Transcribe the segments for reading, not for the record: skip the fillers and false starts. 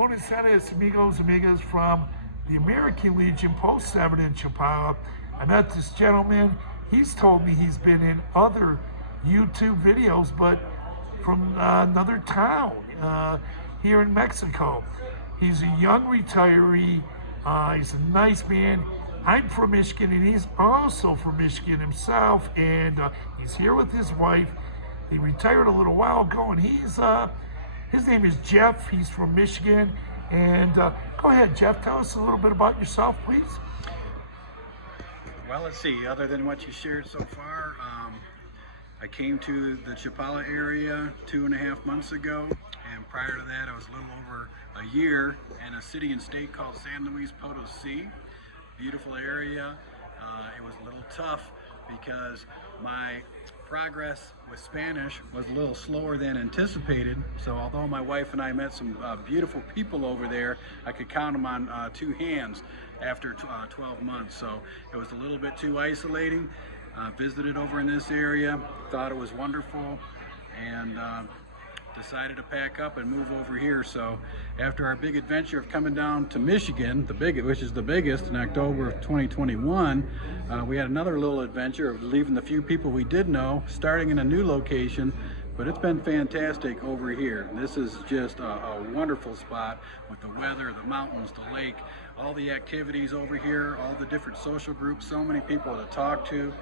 Buenos Aires, amigos, amigas from the American Legion Post 7 in Chapala. I met this gentleman. He's told me he's been in other YouTube videos, but from another town here in Mexico. He's a young retiree. He's a nice man. I'm from Michigan, and he's also from Michigan himself, and he's here with his wife. He retired a little while ago, and his name is Jeff. He's from Michigan. And go ahead, Jeff, tell us a little bit about yourself, please. Well, let's see, other than what you shared so far, I came to the Chapala area 2.5 months ago, and prior to that I was a little over a year in a city and state called San Luis Potosí. Beautiful area. It was a little tough because my progress with Spanish was a little slower than anticipated. So although my wife and I met some beautiful people over there, I could count them on 2 hands after 12 months. So it was a little bit too isolating. Visited over in this area, thought it was wonderful, and decided to pack up and move over here. So after our big adventure of coming down to Michigan, which is the biggest, in October of 2021, we had another little adventure of leaving the few people we did know, starting in a new location. But it's been fantastic over here. This is just a wonderful spot with the weather, the mountains, the lake, all the activities over here, all the different social groups, so many people to talk to.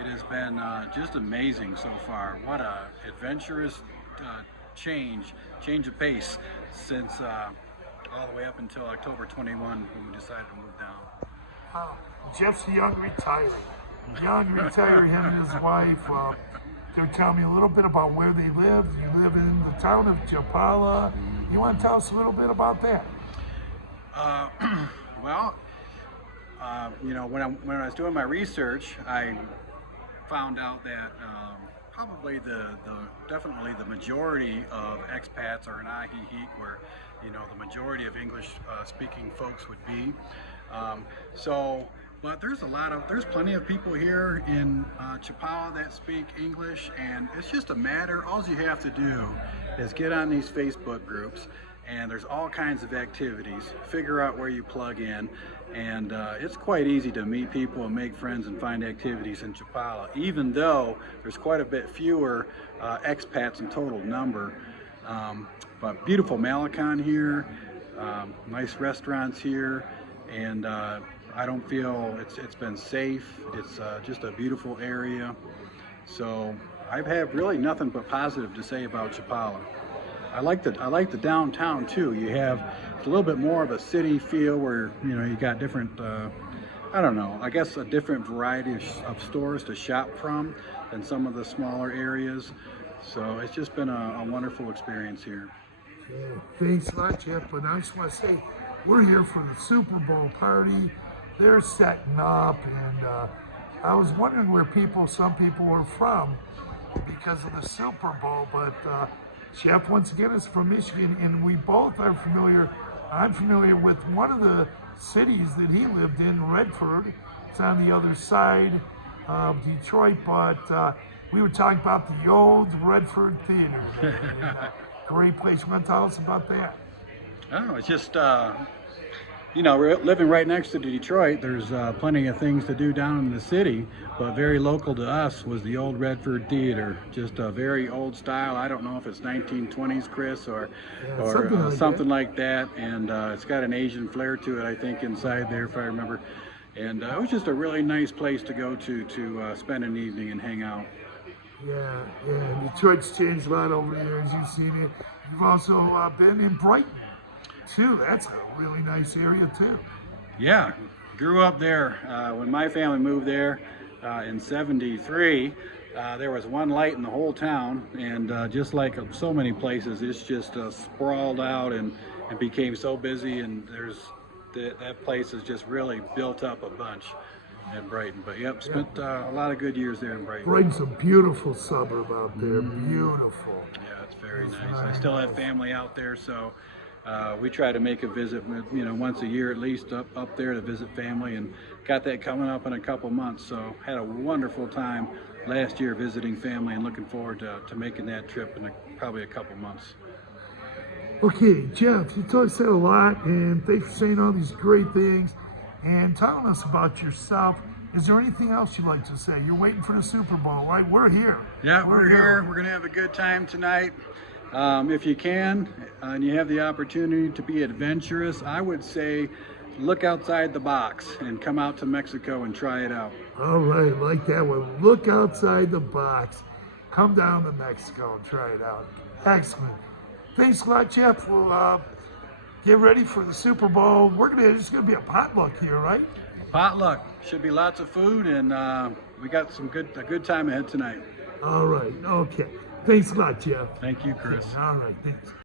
It has been just amazing so far. What a adventurous change of pace since all the way up until October 21 when we decided to move down. Jeff's a young retiree. Him and his wife. They're telling me a little bit about where they live. You live in the town of Chapala. You want to tell us a little bit about that? Well, you know, when I was doing my research, I found out that probably definitely the majority of expats are in Ajijic, where, you know, the majority of English speaking folks would be. But there's plenty of people here in Chapala that speak English, and it's just a matter, all you have to do is get on these Facebook groups, and there's all kinds of activities. Figure out where you plug in, and it's quite easy to meet people and make friends and find activities in Chapala, even though there's quite a bit fewer expats in total number. But beautiful Malecon here, nice restaurants here, and I don't feel it's been safe. It's just a beautiful area. So I've had really nothing but positive to say about Chapala. I like the downtown too. You have a little bit more of a city feel where, you know, you got different, I don't know, I guess a different variety of stores to shop from than some of the smaller areas. So it's just been a wonderful experience here. Yeah, thanks a lot, Jeff. But I just want to say, we're here for the Super Bowl party. They're setting up, and I was wondering where some people are from because of the Super Bowl, but Jeff, once again, is from Michigan, and we both are familiar. I'm familiar with one of the cities that he lived in, Redford. It's on the other side of Detroit, but we were talking about the old Redford Theater. And, great place. You want to tell us about that? I don't know, it's just, you know, we're living right next to Detroit. There's plenty of things to do down in the city, but very local to us was the old Redford Theater. Just a very old style. I don't know if it's 1920s, Chris, or something like that. And it's got an Asian flair to it, I think, inside there, if I remember. And it was just a really nice place to go to spend an evening and hang out. Yeah. Detroit's changed a lot over there, as you've seen it. You've also been in Brighton too. That's a really nice area too. Yeah, grew up there. When my family moved there in '73, there was one light in the whole town, and just like so many places, it's just sprawled out and became so busy, and that place has just really built up a bunch in Brighton. But yep, spent a lot of good years there in Brighton. Brighton's a beautiful suburb out there. Beautiful. Yeah, it's very nice. I still have family out there, so we try to make a visit, you know, once a year at least up there to visit family, and got that coming up in a couple months. So had a wonderful time last year visiting family, and looking forward to making that trip in probably a couple months. Okay, Jeff, you said a lot, and thanks for saying all these great things and telling us about yourself. Is there anything else you'd like to say? You're waiting for the Super Bowl, right? We're here. Yeah, we're here. We're going to have a good time tonight. If you can, and you have the opportunity to be adventurous, I would say look outside the box and come out to Mexico and try it out. All right, like that one. Look outside the box. Come down to Mexico and try it out. Excellent. Thanks a lot, Jeff. We'll get ready for the Super Bowl. It's gonna be a potluck here, right? Potluck. Should be lots of food, and we got a good time ahead tonight. All right. Okay. Thanks a lot, Jeff. Thank you, Chris. All right. Thanks.